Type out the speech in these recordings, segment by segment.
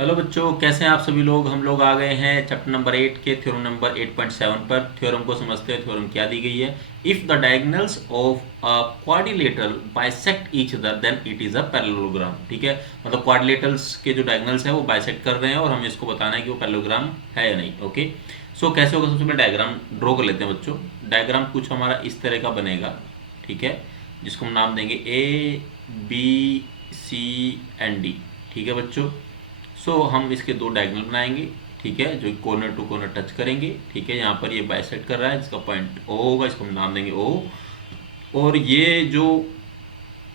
Hello बच्चों, कैसे हैं आप सभी लोग। हम लोग आ गए हैं चैप्टर नंबर 8 के थ्योरम नंबर 8.7 पर। थ्योरम को समझते हैं। थ्योरम क्या दी गई है। If the diagonals of a quadrilateral bisect each other than it is a parallelogram. ठीक है, मतलब क्वाड्रिलेटरल्स के जो डायगोनल्स है वो बाइसेक्ट कर रहे हैं और हमें इसको बताना है कि वो पैरेललोग्राम है या नहीं। ओके, सो कैसे होगा। सबसे पहले डायग्राम ड्रॉ कर लेते हैं बच्चों। डायग्राम कुछ हमारा इस तरह का बनेगा। ठीक है, जिसको हम नाम देंगे ABCND। ठीक है बच्चों, हम इसके दो डायगोनल बनाएंगे। ठीक है, जो कॉर्नर टू कॉर्नर टच करेंगे। ठीक है, यहाँ पर ये बाइसेक्ट कर रहा है, जिसका पॉइंट ओ होगा, इसको हम नाम देंगे ओ। और ये जो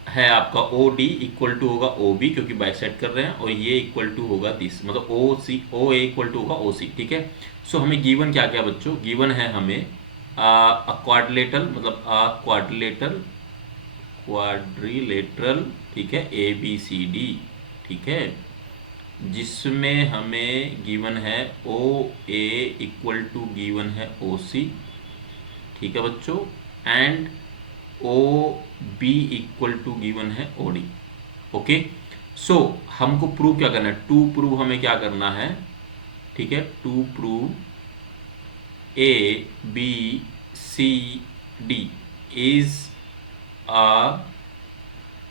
है आपका ओ डी इक्वल टू होगा ओ बी, क्योंकि बाइसेक्ट कर रहे हैं। और ये इक्वल टू होगा दिस, मतलब ओ ए इक्वल टू होगा ओ सी। ठीक है, हमें गिवन क्या क्या बच्चों, गिवन है हमें क्वाड्रिलेटरल, मतलब क्वाड्रिलेटरल। ठीक है, ABCD। ठीक है, जिसमें हमें गिवन है O A equal to given है ओ सी। ठीक है बच्चों, and O B equal to given है ओ डी। ओके, हमको प्रूव क्या करना है, टू प्रूव हमें क्या करना है। ठीक है, to prove ABCD is a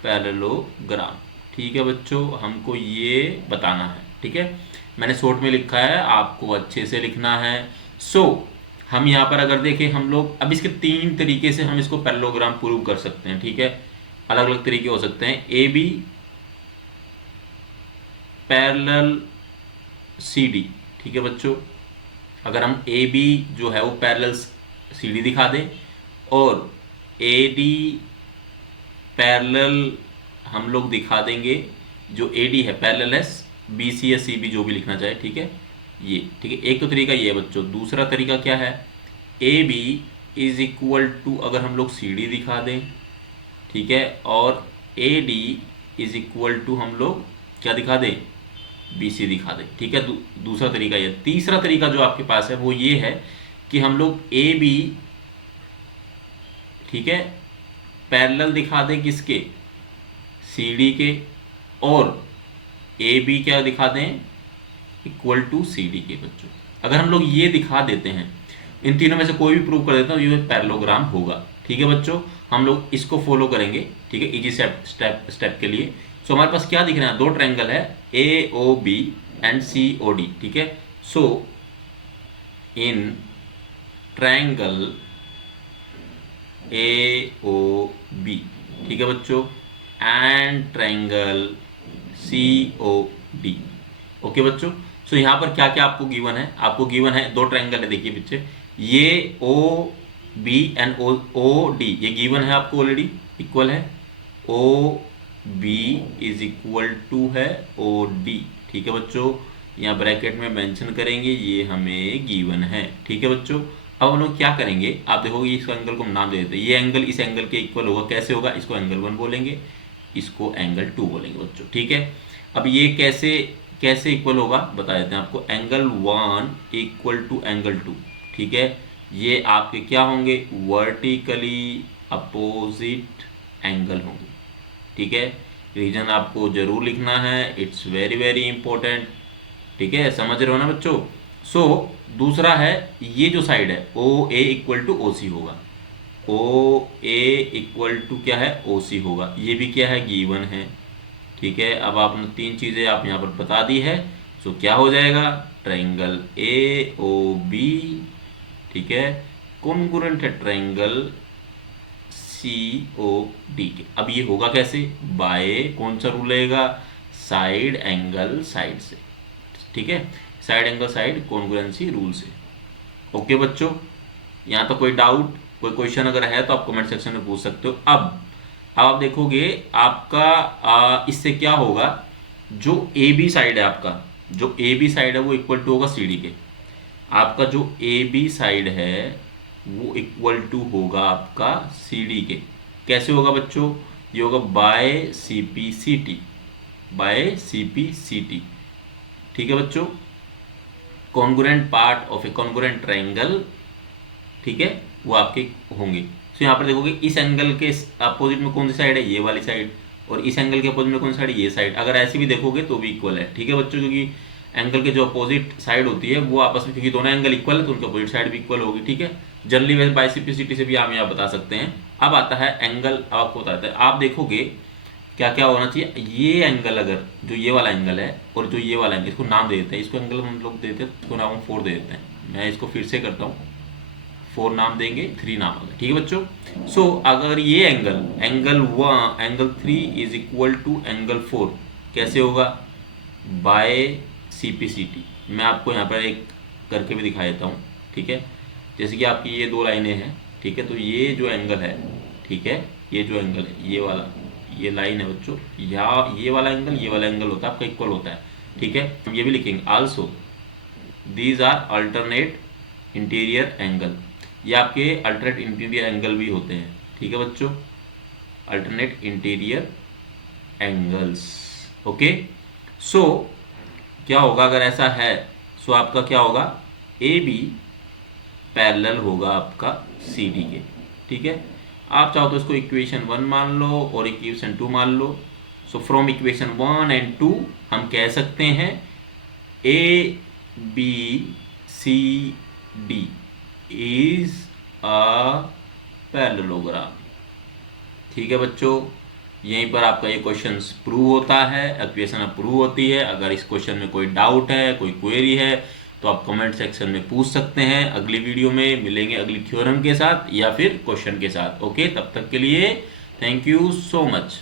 parallelogram. ठीक है बच्चों, हमको ये बताना है। ठीक है, मैंने शॉर्ट में लिखा है, आपको अच्छे से लिखना है। हम यहाँ पर अगर देखें, हम लोग अब इसके तीन तरीके से हम इसको पैरेललोग्राम प्रूव कर सकते हैं। ठीक है, अलग अलग तरीके हो सकते हैं। AB parallel CD। ठीक है बच्चों, अगर हम AB जो है वो पैरेलल CD दिखा दें, और AD पैरेलल हम लोग दिखा देंगे, जो AD है पैरेलल एस BC या CB जो भी लिखना चाहे। ठीक है, ये ठीक है, एक तो तरीका ये है बच्चों। दूसरा तरीका क्या है, AB इज इक्वल टू, अगर हम लोग CD दिखा दें। ठीक है, और AD इज इक्वल टू हम लोग क्या दिखा दें, BC दिखा दें। ठीक है, दूसरा तरीका ये। तीसरा तरीका जो आपके पास है वो ये है कि हम लोग AB, ठीक है, पैरेलल दिखा दें किसके, CD के, और AB क्या दिखा दें, इक्वल टू CD के। बच्चों अगर हम लोग ये दिखा देते हैं, इन तीनों में से कोई भी प्रूव कर देता है, ये पैरेललोग्राम होगा। ठीक है बच्चों, हम लोग इसको फॉलो करेंगे। ठीक है, इजी स्टेप के लिए। हमारे पास क्या दिख रहा है, दो ट्रायंगल है AOB एंड COD। ठीक है, इन ट्रायंगल AOB, ठीक है बच्चों, एंड ट्रायंगल COD। ओके बच्चों, यहाँ पर क्या क्या आपको गिवन है, आपको गिवन है दो ट्रायंगल है, देखिए पीछे, ये OB एंड OD, ये गिवन है आपको ऑलरेडी, इक्वल है। OB इज इक्वल टू है OD। ठीक है बच्चों, यहाँ ब्रैकेट में मेंशन करेंगे, ये हमें गिवन है। ठीक है बच्चों, अब हम लोग क्या करेंगे, आप देखोगे इस एंगल को हम नाम दे देते हैं। ये एंगल इस एंगल के इक्वल होगा, कैसे होगा, इसको एंगल 1 बोलेंगे, इसको एंगल 2 बोलेंगे बच्चों। ठीक है, अब ये कैसे कैसे इक्वल होगा बता देते हैं आपको। Angle 1 equal to angle 2। ठीक है, ये आपके क्या होंगे, वर्टिकली अपोजिट एंगल होंगे। ठीक है, रीजन आपको जरूर लिखना है, इट्स वेरी वेरी इंपॉर्टेंट। ठीक है, समझ रहे हो ना बच्चों। दूसरा है, ये जो साइड है OA इक्वल टू OC होगा। OA इक्वल टू क्या है, OC होगा। ये भी क्या है, गिवन है। ठीक है, अब आपने तीन चीज़ें आप यहाँ पर बता दी है। क्या हो जाएगा, ट्रायंगल AOB, ठीक है, कॉन्ग्रुएंट है ट्रायंगल COD के। अब ये होगा कैसे, बाय कौन सा रूल रहेगा, साइड एंगल साइड से। ठीक है, side angle side congruency rule से। ओके बच्चों, यहाँ तो कोई डाउट, कोई क्वेश्चन अगर है तो आप कमेंट सेक्शन में पूछ सकते हो। अब आप देखोगे आपका इससे क्या होगा, जो AB साइड है आपका, जो AB साइड है वो इक्वल टू होगा CD के। आपका जो AB साइड है वो इक्वल टू होगा आपका CD के। कैसे होगा बच्चों, ये होगा बाय CPCT, बाय CPCT। ठीक है बच्चों, congruent part of A congruent triangle, ठीक है, वो आपके होंगे। यहाँ पर देखोगे इस एंगल के अपोजिट में कौन सी साइड है, ये वाली साइड, और इस एंगल के अपोजिट में कौन सी साइड है, ये साइड। अगर ऐसे भी देखोगे तो भी इक्वल है। ठीक है बच्चों, क्योंकि एंगल के जो अपोजिट साइड होती है वो आपस में, क्योंकि दोनों एंगल इक्वल है तो उनकी अपोजिट साइड भी इक्वल होगी, ठीक है। जनरली वैसे बाइसिप्लिसिटी से भी हम यहाँ बता सकते हैं। अब आता है एंगल, अब आपको बताते हैं, आप देखोगे क्या क्या होना चाहिए। ये एंगल, अगर जो ये वाला एंगल है और जो ये वाला एंगल, इसको नाम दे देते हैं, इसको एंगल हम लोग देते हैं, इसको नाम 4 दे देते हैं। मैं इसको फिर से करता हूँ, 4 नाम देंगे, 3 नाम होगा, ठीक है बच्चों। सो अगर ये angle 3 is equal to angle 4 कैसे होगा, बाय CPCT। मैं आपको यहाँ पर एक करके भी दिखा देता हूँ, ठीक है। जैसे कि आपकी ये 2 लाइनें हैं, ठीक है, तो ये जो एंगल है, ठीक है, ये जो एंगल है, ये वाला, ये लाइन है बच्चों, या ये वाला एंगल होता है आपका इक्वल होता है, ठीक है। हम ये भी लिखेंगे also these are alternate interior angle, ये आपके अल्टरनेट इंटीरियर एंगल भी होते हैं, ठीक है बच्चों, अल्टरनेट इंटीरियर एंगल्स। ओके, सो क्या होगा अगर ऐसा है, सो आपका क्या होगा, AB पैरेलल होगा आपका CD के, ठीक है। आप चाहो तो इसको इक्वेशन 1 मान लो और इक्वेशन 2 मान लो। सो फ्रॉम इक्वेशन 1 एंड 2 हम कह सकते हैं ABCD इज अ पैरेललोग्राम, ठीक है बच्चों। यहीं पर आपका ये क्वेश्चन प्रूव होता है, इक्वेशन अप्रूव होती है। अगर इस क्वेश्चन में कोई डाउट है, कोई क्वेरी है, तो आप कमेंट सेक्शन में पूछ सकते हैं। अगली वीडियो में मिलेंगे अगली थ्योरम के साथ या फिर क्वेश्चन के साथ। ओके, तब तक के लिए थैंक यू सो मच।